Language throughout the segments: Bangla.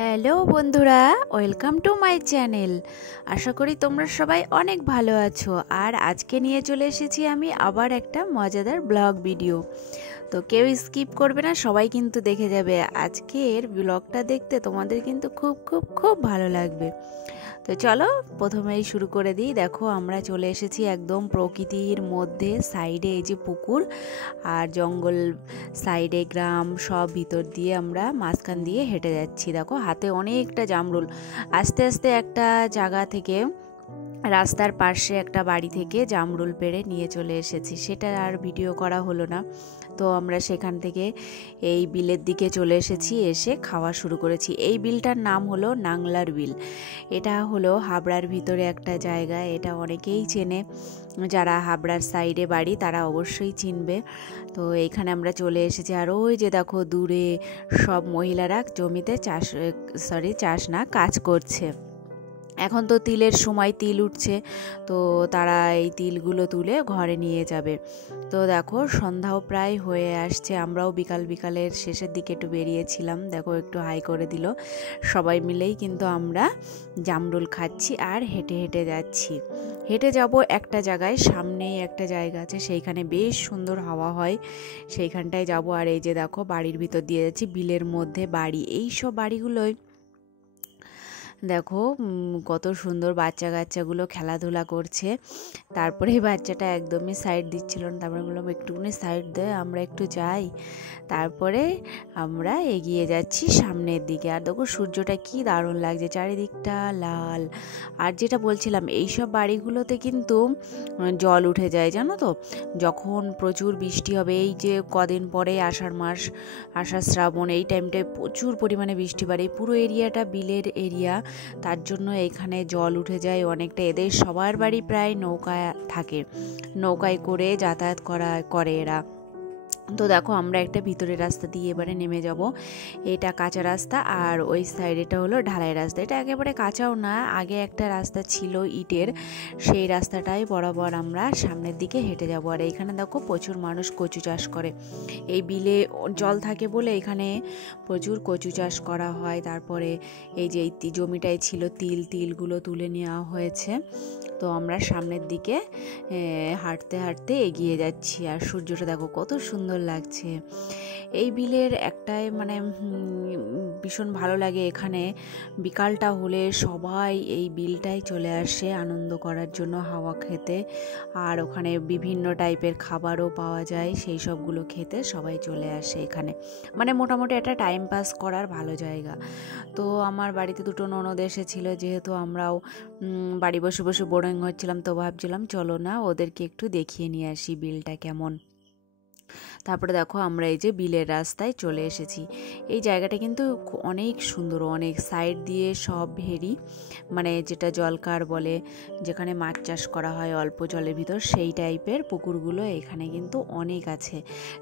হ্যালো বন্ধুরা, ওয়েলকাম টু মাই চ্যানেল। আশা করি তোমরা সবাই অনেক ভালো আছো। আর আজকে নিয়ে চলে এসেছি আমি আবার একটা মজাদার ব্লগ ভিডিও। তো কেউ স্কিপ করবে না, সবাই কিন্তু দেখে যাবে। আজকের ব্লগটা দেখতে তোমাদের কিন্তু খুব খুব খুব ভালো লাগবে। তো চলো প্রথমেই শুরু করে দিই। দেখো আমরা চলে এসেছি একদম প্রকৃতির মধ্যে, সাইডে এই যে পুকুর আর জঙ্গল, সাইডে গ্রাম, সব ভিতর দিয়ে আমরা মাঝখান দিয়ে হেঁটে যাচ্ছি। দেখো হাতে অনেকটা জামরুল। আস্তে আস্তে একটা জায়গা থেকে, রাস্তার পাশে একটা বাড়ি থেকে জামরুল পেড়ে নিয়ে চলে এসেছি, সেটা আর ভিডিও করা হলো না। তো আমরা সেখান থেকে এই বিলের দিকে চলে এসেছি, এসে খাওয়া শুরু করেছি। এই বিলটার নাম হলো নাংলার বিল। এটা হলো হাবড়ার ভিতরে একটা জায়গা, এটা অনেকেই চেনে, যারা হাবড়ার সাইডে বাড়ি তারা অবশ্যই চিনবে। তো এইখানে আমরা চলে এসেছি। আর ওই যে দেখো দূরে সব মহিলারা জমিতে চাষ না, কাজ করছে। এখন তো তিলের সময়, তিল উঠছে, তো তারা এই তিলগুলো তুলে ঘরে নিয়ে যাবে। তো দেখো সন্ধ্যাও প্রায় হয়ে আসছে, আমরাও বিকালের শেষের দিকে একটু বেরিয়েছিলাম। দেখো একটু হাই করে দিল। সবাই মিলেই কিন্তু আমরা জামরুল খাচ্ছি আর হেঁটে হেঁটে যাচ্ছি। হেঁটে যাব একটা জায়গায়, সামনেই একটা জায়গা আছে, সেইখানে বেশ সুন্দর হাওয়া হয়, সেইখানটায় যাব। আর এই যে দেখো বাড়ির ভিতর দিয়ে যাচ্ছি, বিলের মধ্যে বাড়ি। এই সব বাড়িগুলোই দেখো কত সুন্দর, বাচ্চা কাচ্চাগুলো খেলাধুলা করছে। তারপরে এই বাচ্চাটা একদমই সাইড দিচ্ছিল না, তারপরে বললাম একটুখানি সাইড দে, আমরা একটু যাই। তারপরে আমরা এগিয়ে যাচ্ছি সামনের দিকে। আর দেখো সূর্যটা কি দারুণ লাগছে, চারিদিকটা লাল। আর যেটা বলছিলাম, এইসব বাড়িগুলোতে কিন্তু জল উঠে যায়, জানো তো। যখন প্রচুর বৃষ্টি হবে, এই যে কদিন পরে আষাঢ় মাস, আষাঢ় শ্রাবণ, এই টাইমটায় প্রচুর পরিমাণে বৃষ্টি বাড়ে। পুরো এরিয়াটা বিলের এরিয়া, তার জন্য এখানে জল উঠে যায় অনেকটা। এদের সবার বাড়ি প্রায় নৌকা থাকে, নৌকায় করে যাতায়াত করে এরা। তো দেখো আমরা একটা ভিতরের রাস্তা দিয়ে এবারে নেমে যাব। এটা কাঁচা রাস্তা, আর ওই সাইডেটা হলো ঢালাই রাস্তা। এটা একেবারে কাঁচাও না, আগে একটা রাস্তা ছিল ইটের, সেই রাস্তাটাই বরাবর আমরা সামনের দিকে হেঁটে যাব। আর এইখানে দেখো প্রচুর মানুষ কচু চাষ করে। এই বিলে জল থাকে বলে এখানে প্রচুর কচু চাষ করা হয়। তারপরে এই যে এই জমিটাই ছিল তিলগুলো তুলে নেওয়া হয়েছে। তো আমরা সামনের দিকে হাঁটতে হাঁটতে এগিয়ে যাচ্ছি। আর সূর্যটা দেখো কত সুন্দর লাগছে। এই বিলের একটাই মানে ভীষণ ভালো লাগে, এখানে বিকালটা হলে সবাই এই বিলটায় চলে আসে আনন্দ করার জন্য, হাওয়া খেতে। আর ওখানে বিভিন্ন টাইপের খাবারও পাওয়া যায়, সেই সবগুলো খেতে সবাই চলে আসে এখানে। মানে মোটামুটি একটা টাইম পাস করার ভালো জায়গা। তো আমার বাড়িতে দুটো ননদ এসেছিল, যেহেতু আমরাও বাড়ি বসে বসে বোরিং হচ্ছিলাম, তো ভাবছিলাম চলো না ওদেরকে একটু দেখিয়ে নিয়ে আসি বিলটা কেমন। তারপরে দেখো আমরা এই যে বিলের রাস্তায় চলে এসেছি। এই জায়গাটা কিন্তু অনেক সুন্দর, অনেক সাইড দিয়ে সব ভেরি, মানে যেটা জলকার বলে, যেখানে মাছ চাষ করা হয় অল্প জলের ভিতর, সেই টাইপের পুকুরগুলো এখানে কিন্তু অনেক আছে।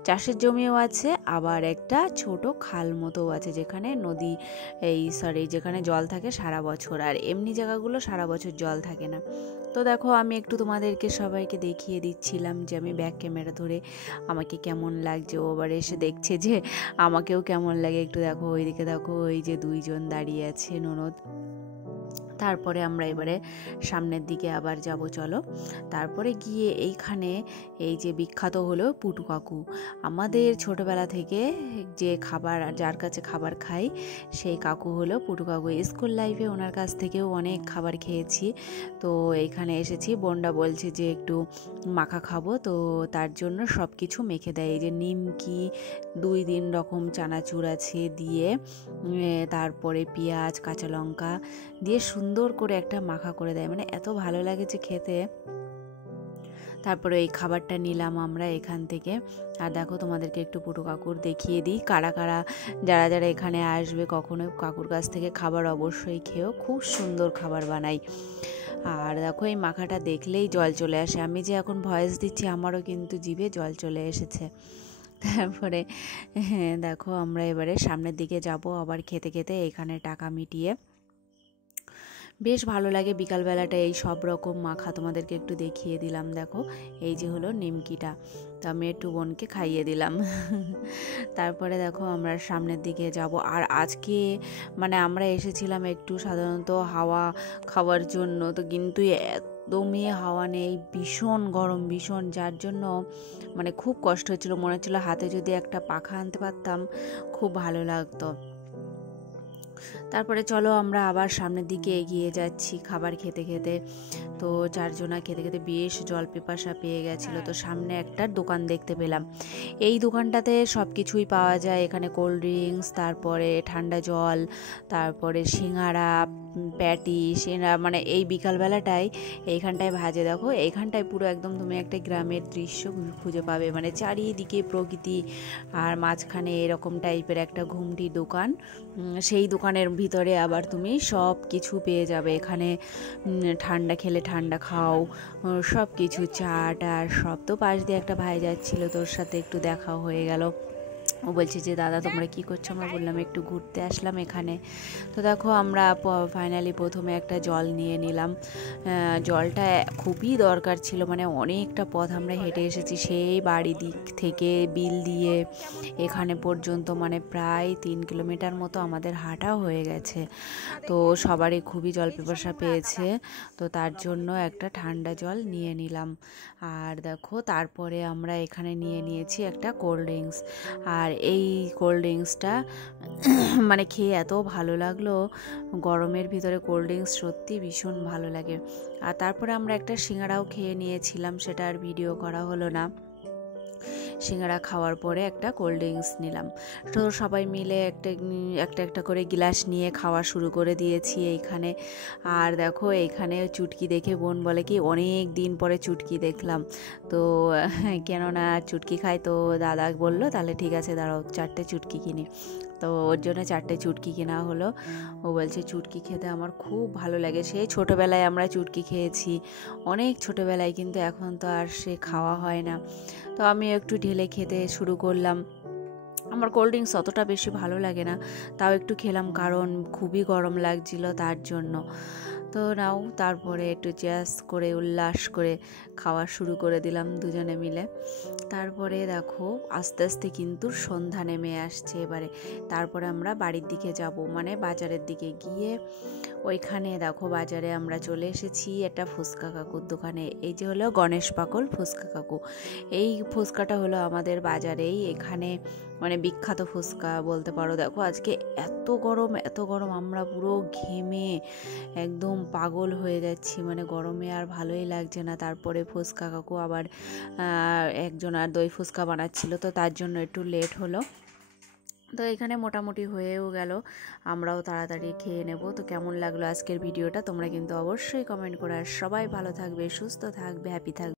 চাষের জমিও আছে, আবার একটা ছোট খাল মতোও আছে, যেখানে নদী যেখানে জল থাকে সারা বছর। আর এমনি জায়গাগুলো সারা বছর জল থাকে না। তো দেখো আমি একটু তোমাদেরকে সবাইকে দেখিয়ে দিচ্ছিলাম যে আমি ব্যাক ক্যামেরা ধরে আমাকে কেমন লাগছে। ও আবার এসে দেখছে যে আমাকেও কেমন লাগে। একটু দেখো ওইদিকে, দেখো ওই যে দুইজন দাঁড়িয়ে আছে ননদ। তারপরে আমরা এবারে সামনের দিকে আবার যাব, চলো। তারপরে গিয়ে এইখানে এই যে বিখ্যাত হলো পুটু কাকু। আমাদের ছোটবেলা থেকে যে খাবার, যার কাছে খাবার খাই, সেই কাকু হলো পুটু কাকু। স্কুল লাইফে ওনার কাছ থেকেও অনেক খাবার খেয়েছি। তো এইখানে এসেছি, বোনটা বলছে যে একটু মাখা খাবো, তো তার জন্য সব কিছু মেখে দেয়। এই যে নিমকি, 2-3 রকম চানাচুর আছে দিয়ে, তারপরে পেঁয়াজ, কাঁচা লঙ্কা দিয়ে সুন্দর করে একটা মাখা করে দেয়, মানে এত ভালো লাগেছে খেতে। তারপরে এই খাবারটা নিলাম আমরা এখান থেকে। আর দেখো তোমাদেরকে একটু পুটু কাকুর দেখিয়ে দিই, কারা কারা যারা যারা এখানে আসবে কখনো কাকুর কাছ থেকে খাবার অবশ্যই খেও, খুব সুন্দর খাবার বানাই। আর দেখো এই মাখাটা দেখলেই জল চলে আসে। আমি যে এখন ভয়েস দিচ্ছি, আমারও কিন্তু জিভে জল চলে এসেছে। তারপরে দেখো আমরা এবারে সামনের দিকে যাব, আবার খেতে খেতে এখানে টাকা বেশ ভালো লাগে বিকালবেলাটা এই সব রকম মাখা। তোমাদেরকে একটু দেখিয়ে দিলাম, দেখো এই যে হলো নিমকিটা, তো আমি একটু বোনকে খাইয়ে দিলাম। তারপরে দেখো আমরা সামনের দিকে যাব। আর আজকে মানে আমরা এসেছিলাম একটু সাধারণত হাওয়া খাওয়ার জন্য, তো কিন্তু একদমই হাওয়া নেই, ভীষণ গরম ভীষণ, যার জন্য মানে খুব কষ্ট হচ্ছিল। মনে হচ্ছিলো হাতে যদি একটা পাখা আনতে পারতাম খুব ভালো লাগতো। তারপরে চলো আমরা আবার সামনের দিকে এগিয়ে যাচ্ছি খাবার খেতে খেতে। তো চারজনা খেতে খেতে বেশ জল পিপাসা পেয়ে গেছিলো, তো সামনে একটা দোকান দেখতে পেলাম। এই দোকানটাতে সব কিছুই পাওয়া যায়, এখানে কোল্ড ড্রিঙ্কস, তারপরে ঠান্ডা জল, তারপরে সিঙ্গারা, প্যাটিস, মানে এই বিকালবেলাটায় এইখানটায় ভাজে। দেখো এইখানটায় পুরো একদম তুমি একটা গ্রামের দৃশ্য খুঁজে পাবে, মানে চারিদিকে প্রকৃতি আর মাঝখানে এরকম টাইপের একটা ঘুমটি দোকান। সেই দোকানের ভিতরে আবার তুমি সব কিছু পেয়ে যাবে। এখানে ঠান্ডা খেলে ঠান্ডা খাও, সব কিছু চাট আর সব। তো পাশ দিয়ে একটা ভাই যাচ্ছিল, তোর সাথে একটু দেখা হয়ে গেল। ও বলছে যে দাদা তোমরা কি করছো? আমরা বললাম একটু ঘুরতে আসলাম এখানে। তো দেখো আমরা ফাইনালি প্রথমে একটা জল নিয়ে নিলাম। জলটা খুবই দরকার ছিল, মানে অনেকটা পথ আমরা হেঁটে এসেছি, সেই বাড়ি দিক থেকে বিল দিয়ে এখানে পর্যন্ত, মানে প্রায় 3 কিলোমিটার মতো আমাদের হাঁটা হয়ে গেছে। তো সবারই খুবই জল পিপাসা পেয়েছে, তো তার জন্য একটা ঠান্ডা জল নিয়ে নিলাম। আর দেখো তারপরে আমরা এখানে নিয়ে নিয়েছি একটা কোল্ড ড্রিঙ্কস। আর এই কোল্ড ড্রিঙ্কসটা মানে খেয়ে এত ভালো লাগলো, গরমের ভিতরে কোল্ড ড্রিঙ্কস সত্যি ভীষণ ভালো লাগে। আর তারপরে আমরা একটা সিঙ্গাড়াও খেয়ে নিয়েছিলাম, সেটা আর ভিডিও করা হলো না। সিঙ্গাড়া খাওয়ার পরে একটা কোল্ড ড্রিঙ্কস নিলাম। তো সবাই মিলে একটা একটা করে গ্লাস নিয়ে খাওয়া শুরু করে দিয়েছি এইখানে। আর দেখো এইখানে চুটকি দেখে বোন বলে কি অনেক দিন পরে চুটকি দেখলাম, তো কেননা চুটকি খাই। তো দাদা বললো তাহলে ঠিক আছে দাঁড়াও 4টে চুটকি কিনি, তো ওর জন্য 4টে চুটকি কেনা হলো। ও বলছে চুটকি খেতে আমার খুব ভালো লাগে, সেই ছোটোবেলায় আমরা চুটকি খেয়েছি অনেক ছোটোবেলায়, কিন্তু এখন তো আর সে খাওয়া হয় না। তো আমি একটু ঢেলে খেতে শুরু করলাম। আমার কোল্ড ড্রিঙ্কস অতটা বেশি ভালো লাগে না, তাও একটু খেলাম কারণ খুবই গরম লাগছিল তার জন্য। তো নাও তারপরে একটু জ্যাস করে উল্লাস করে খাওয়া শুরু করে দিলাম দুজনে মিলে। তারপরে দেখো আস্তে আস্তে কিন্তু সন্ধ্যা নেমে আসছে এবারে। তারপরে আমরা বাড়ির দিকে যাব, মানে বাজারের দিকে গিয়ে ওইখানে দেখো বাজারে আমরা চলে এসেছি একটা ফুচকা কাকুর দোকানে। এই যে হলো গণেশ পাগল ফুচকা কাকু, এই ফুচকাটা হলো আমাদের বাজারেই এখানে মানে বিখ্যাত ফুচকা বলতে পারো। দেখো আজকে এত গরম এত গরম, আমরা পুরো ঘেমে একদম পাগল হয়ে যাচ্ছি, মানে গরমে আর ভালোই লাগছে না। তারপরে ফুচকা কাকু আবার একজন আর দই ফুচকা বানাচ্ছিল, তো তার জন্য একটু লেট হলো। তো এখানে মোটামুটি হয়েও গেল, আমরাও তাড়াতাড়ি খেয়ে নেব। তো কেমন লাগলো আজকের ভিডিওটা তোমরা কিন্তু অবশ্যই কমেন্ট করে। আর সবাই ভালো থাকবে, সুস্থ থাকবে, হ্যাপি থাকবে।